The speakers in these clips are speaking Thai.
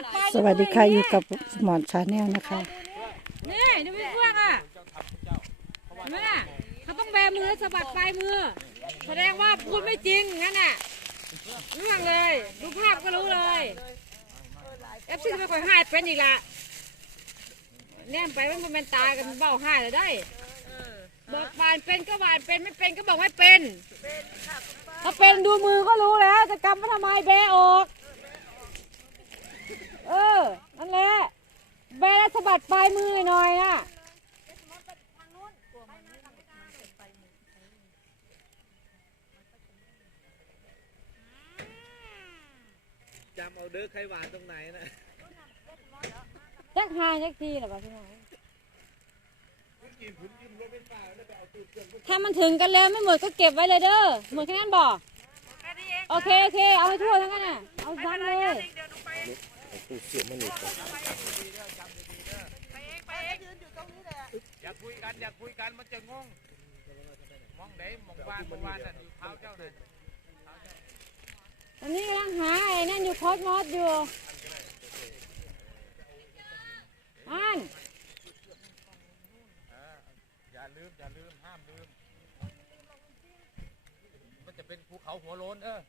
ดไปสวัสดีค่ะอยู่กับสมอนชาแนลนะคะนี่ดูพี่เฟื่องอะเห็นไหมน่ะเขาต้องแบมือแล้วสะบัดปลายมือ แสดงว่าพูดไม่จริงงั้นน่ะรู้ยังเลย ดูภาพก็รู้เลยเอฟซีไม่ค่อยให้เป็นอีกละแนมไปมันบ่แมันตายกันเบ้าให้เลยได้บอกบานเป็นก็บานเป็นไม่เป็นก็บอกไม่เป็นถ้าเป็นดูมือก็รู้แล้วจะกำมาทำไมแบออกเออนั่น แหละแบแล้วสะบัดปลายมือหน่อยนะจำเอาเด้อไข่หวานตรงไหนนะจักหาจักทีหรอวะพี่น้องถ้ามันถึงกันแล้วไม่หมดก็เก็บไว้เลยเด้อหมดแค่นั้นบอกโอเคโอเคเอาให้ทั่วทั้งนั้นน่ะเอาซ้ำเลย อย่าคุยกันอย่าคุยกันมันจะงงมองไหนมองวานมองวานน่ะอยู่เท้าเจ้าน่ะตอนนี้กำลังหาไอ้นั่นอยู่โคอสมอสอยู่อันอย่าลืมอย่าลืมห้ามลืม มันจะเป็นภูเขาหัวโล้นเออ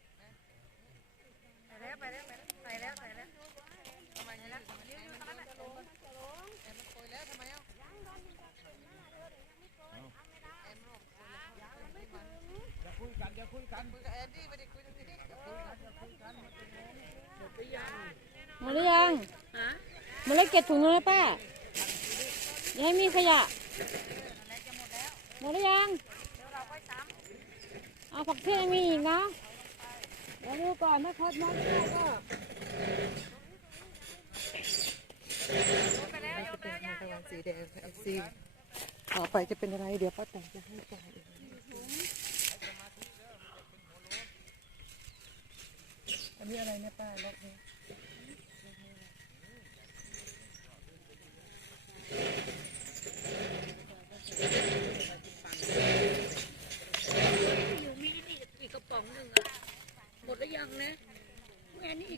หมดหรือยังหมดแล้วเก็บถุงเลยป้าอย่าให้มีขยะหมดหรือยังเอาผักเทียมมีอีกนะเดี๋ยวดูก่อนถ้าโคอสมอสไม่ได้ก็สีแดงไอซีต่อไปจะเป็นอะไรเดี๋ยวป้าแต่งจะให้จ่ายเอง อันนี้อะไรเนี่ยป้าล็อกนี้อยู่มีนี่อีกกระป๋องหนึ่งอะหมดแล้วยังนะแม่นี่